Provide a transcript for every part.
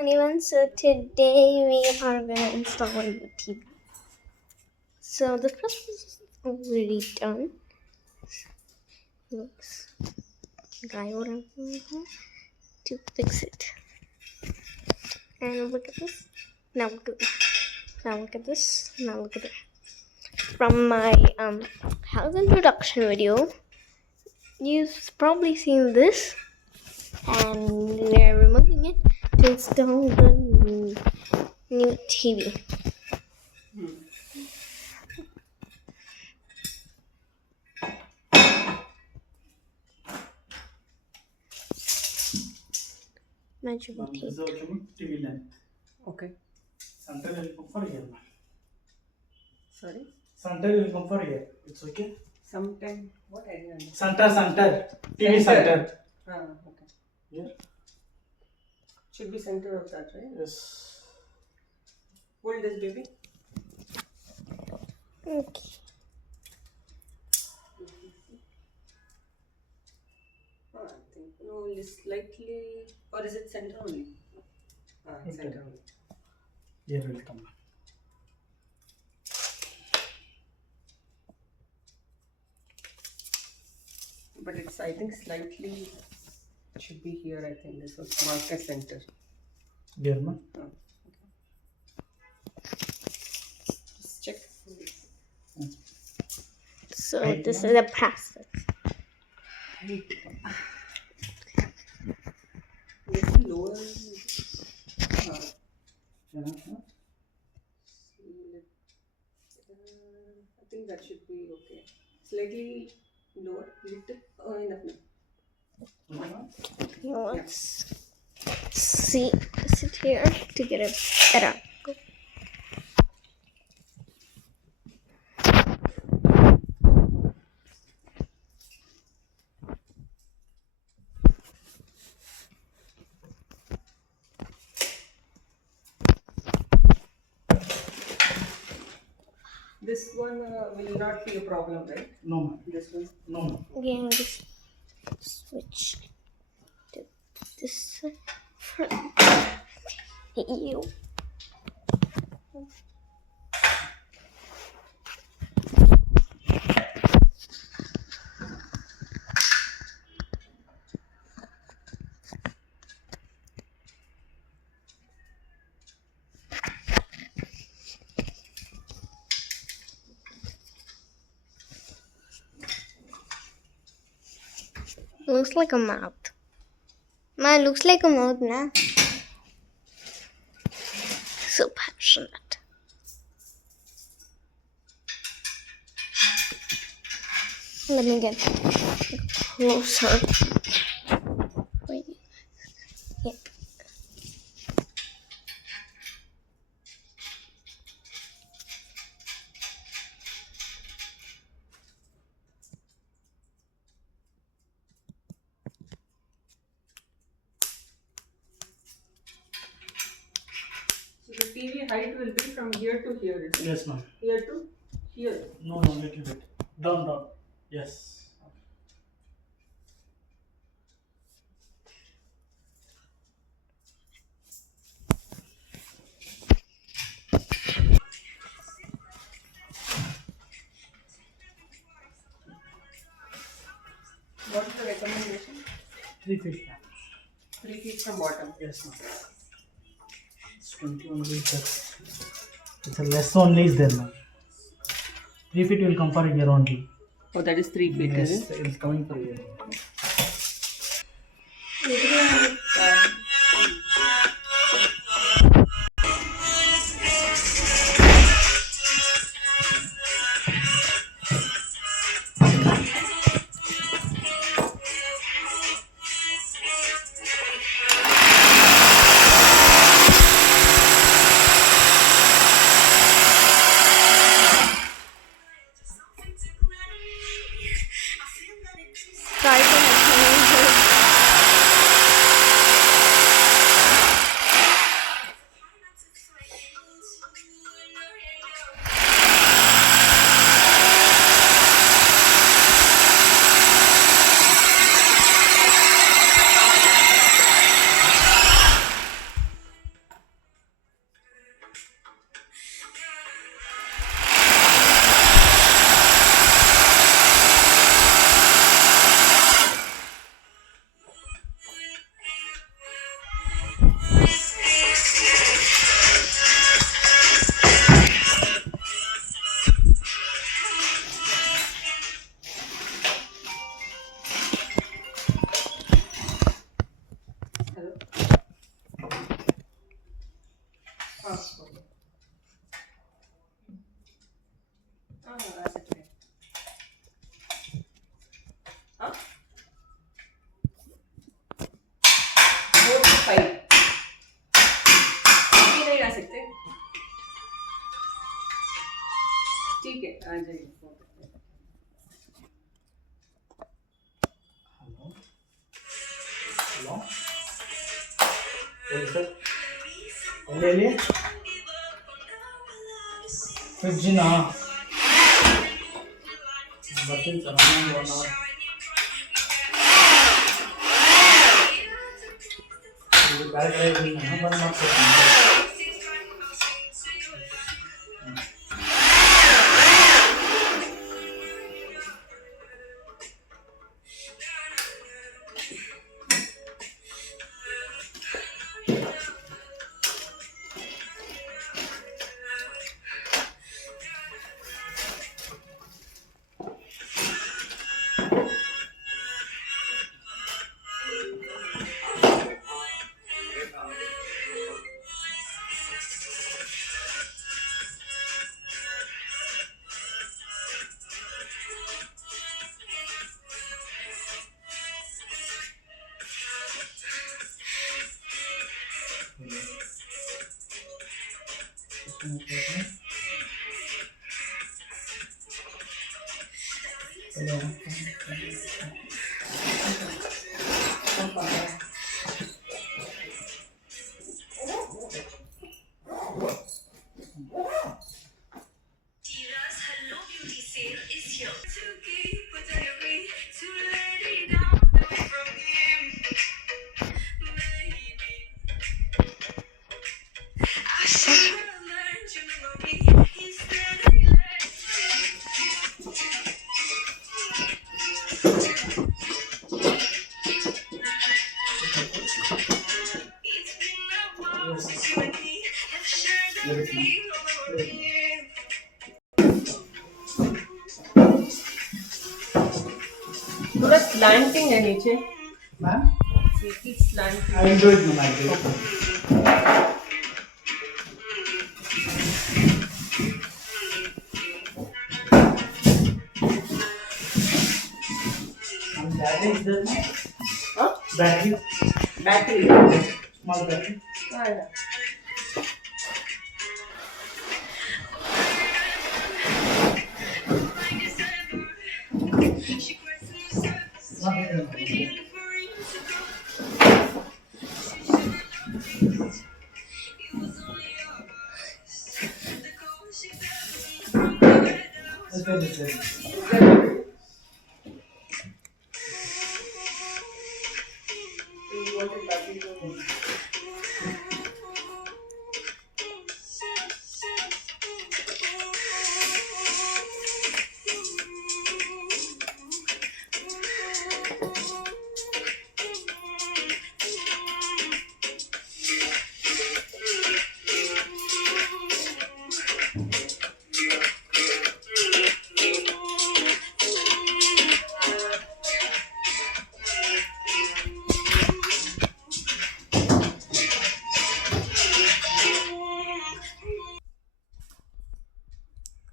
anyone. So today we are going to install a new TV. So the first is already done. Looks driver to fix it. And look at this. Now look at this. Now look at this. Now look at it. From my house introduction video, you've probably seen this, and we're removing it to install the new TV. Measurable tape. This is also TV length. Okay. Center will come for here. Sorry? Center will come for here. It's okay? Sometime. What I didn't understand. Center. TV center. Okay. Here? Should be center of that, right? Yes. Hold this, baby. Okay. I think no, it's slightly, or is it center only? It's Okay. center only. Here will come. But it's, I think, slightly should be here. I think this was marked as center. Here, ma? Oh, okay. Just check. So Right this now? is a process. Little lower. I think that should be okay. Slightly lower, little. Oh, enough. Let's sit here to get a better. This one will not be a problem, right? No, ma. This one. No, ma. Again, just switch to this front. Ew. Looks like a mouth. Man, looks like a mouth, nah. So passionate. Let me get closer. Wait. Yep. So the TV height will be from here to here. Is it? Yes, ma'am. Here to here. No, little bit. Down. Yes. What is the recommendation? 3 feet. 3 feet from bottom. Yes, ma'am. It's 21 meters. It's a less only is there, ma'am. 3 feet will come for here only. Oh, that is 3 feet, Yes, is it? it's coming for here. Sorry for my okay. That's it. Right. Huh? 4 to 5. अभी नहीं आ सकते. ठीक है, आ जाइए. Hello ಹೇಳಿ sir ಎಲ್ಲಿ ಫ್ರಿಜ್ಜಿನ ಬರ್ತೀನಿ sir ಇನ್ನೊಂದು 1 hour. ಇದು ಬೇರೆ ಬಂದು ಮಾಡ್ಕೊಡ್ತೀನಿ. थोड़ा स्लैंटिंग है नीचे. Ma'am, It's slanting. I will do it, ma'am. I will do it. And battery is there, ma'am? Huh? Battery, Battery. small battery. Yeah. Not here. Let's go this way. You wanted battery to.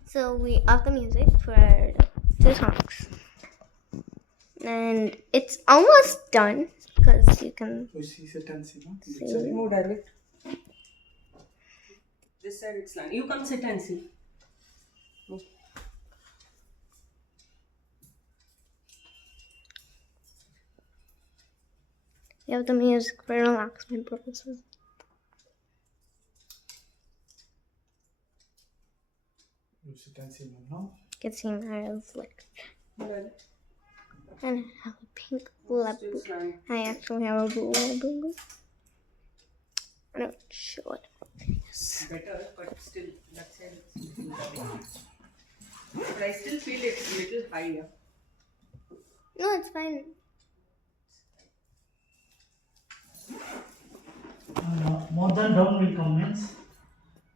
So we off the music for 2 songs, and it's almost done because you can We see sit and see, no? see. Move direct. This side it's slanting. You come sit and see. Move. You have the music for relaxation purposes. You sit and see, ma'am, no? You can see my reflection. Good. And I have a pink lip. Still slanting. I actually have a blue lip. I'm not sure. Yes. Better, but still that side it's little high. But I still feel it's little high. Yeah? No, it's fine. More than down will come, means.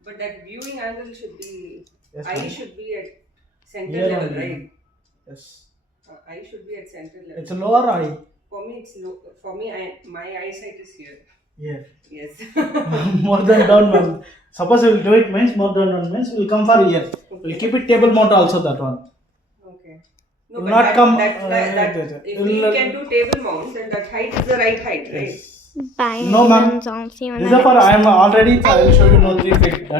But that viewing angle should be. Yes, Eye ma'am. should be at center Here level, only. right? Yes. Eye should be at center level. It's a lower eye. For me, it's low. For me, my eyesight is here. Here. Yes. More than down, ma'am. Suppose we will do it means more than one means we will come for here. We'll keep it table mount also that one. Okay. No, Will but not that, come, if we can do table mount, then that height is the right height, right? Bye. No, ma'am. everyone. See you on This the is for next I am already. I will show you no 3 feet.